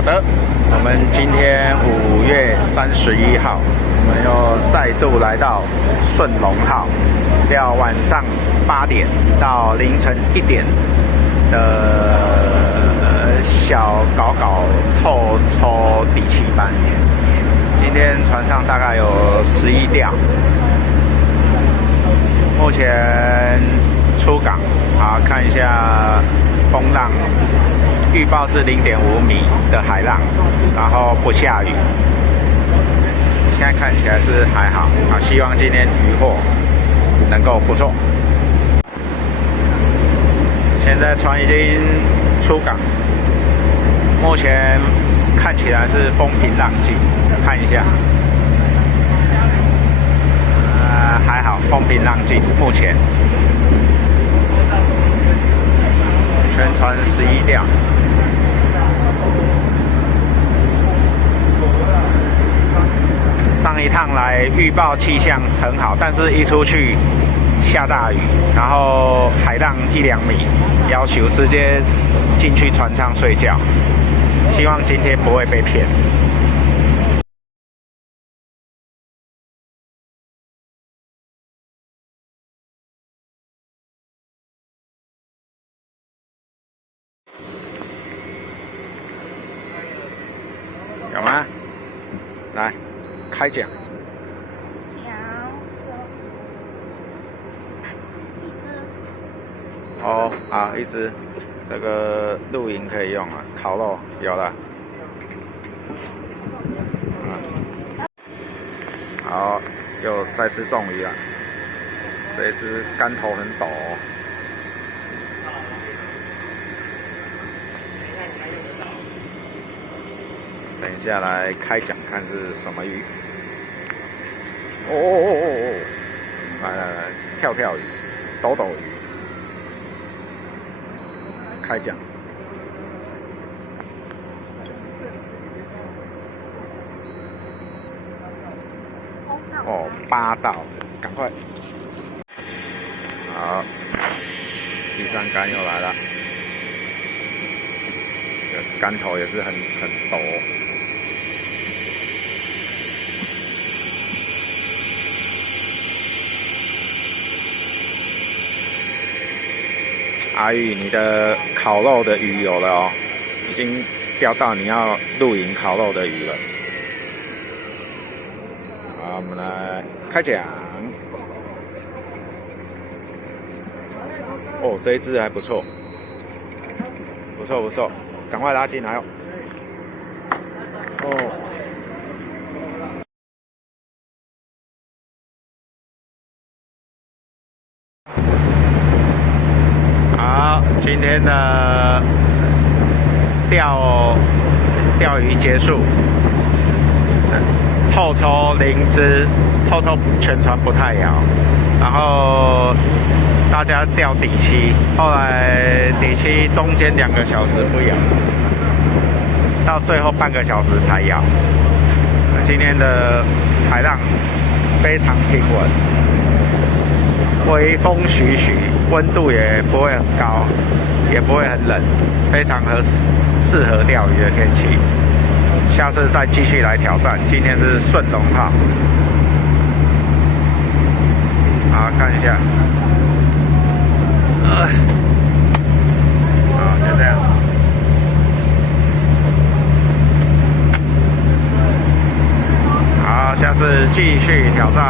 好的，我们今天5月31号，我们又再度来到顺龙号，要晚上8点到凌晨1点的小搞透抽第7班。今天船上大概有11钓，目前出港看一下风浪。预报是0.5米的海浪，然后不下雨。现在看起来是还好希望今天渔获能够不错。现在船已经出港，目前看起来是风平浪静，看一下，还好，风平浪静，目前全船11钓。上一趟来预报气象很好，但是一出去下大雨，然后海浪1-2米，要求直接进去船舱睡觉。希望今天不会被骗。有吗？来。开奖，一只。哦，好，一只，这个露营可以用啊，烤肉有了。好，又再次中鱼了，这一只竿头很陡哦。等一下来开奖，看是什么鱼。哦！来，跳鱼，斗鱼，开奖。哦，8道，赶快。好，第3竿又来了，这竿头也是很陡哦。阿玉，你的烤肉的鱼有了哦，已经钓到你要露营烤肉的鱼了。好，我们来开奖。哦，这一只还不错，不错，赶快拉进来哦。今天的钓鱼结束，透抽0只，透抽全船不太摇，然后大家钓底期，后来底期中间2个小时不摇，到最后半个小时才摇。今天的海浪非常平稳，微风徐徐，温度也不会很高，也不会很冷，非常适合钓鱼的天气。下次再继续来挑战。今天是顺龙号，好，看一下，好，就这样。好，下次继续挑战。